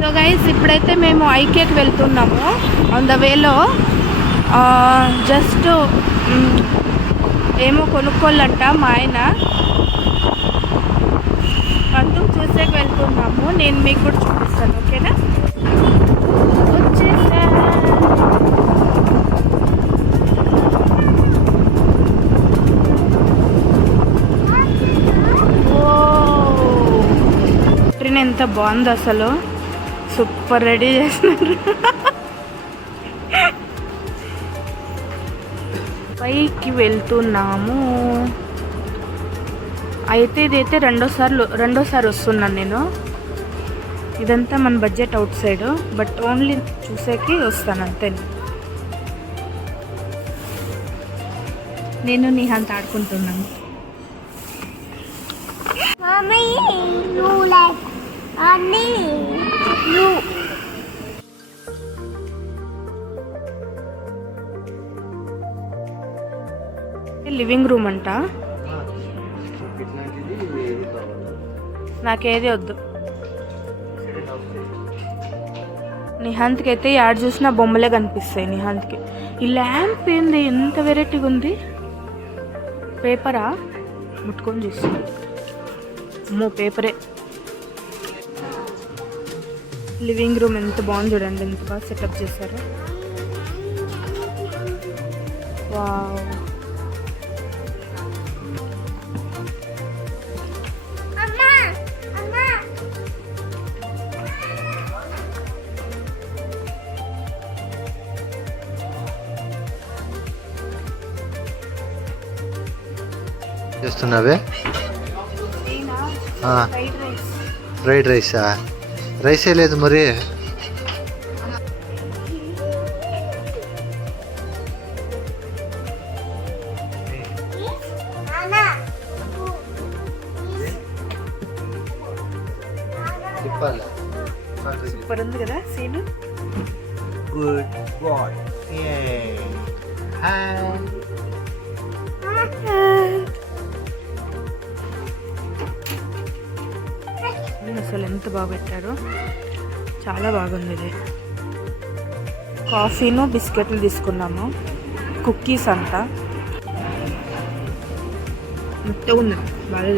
So guys ఇప్పుడైతే మేము ఐకేకి వెళ్తున్నాము. ఆన్ ద వేలో జస్ట్ ఏమో కొనుక్కోవాలంట మా ఆయన. మొత్తం చూసేకి వెళ్తున్నాము. నేను మీకు కూడా చూపిస్తాను, ఓకేనా? వచ్చేసా. ట్రైన్ ఎంత బాగుంది అసలు, సూపర్ రెడీ చేస్తున్నారు. పైకి వెళ్తున్నాము. అయితే ఇదైతే రెండోసారి వస్తున్నాను నేను. ఇదంతా మన budget out side, but only చూసేకి వస్తాను అంతే. నేను నిహాంత్ ఆడుకుంటున్నాను. లివింగ్ రూమ్ అంట. నాకేది వద్దు. నిహాంత్కి అయితే యాడ్ చూసిన బొమ్మలే కనిపిస్తాయి. నిహాంత్కి ఈ ల్యాంప్ ఏంది ఎంత వెరైటీగా ఉంది. పేపరా ముట్టుకొని చూస్తుంది. అమ్మో పేపరే. లివింగ్ రూమ్ ఎంత బాగుంది చూడండి, ఎంత బాగా సెటప్ చేశారు. వావ్. చేస్తున్నావే? ఫ్రైడ్ రైసా? రైసే లేదు మరి. సూపర్ ఉంది కదా సీన్. Good bye. అసలు ఎంత బాగా పెట్టారో, చాలా బాగుంది. ఇది కాఫీను బిస్కెట్లు తీసుకున్నాము. కుక్కీస్ అంతా మెత్తగా ఉంది, బాగా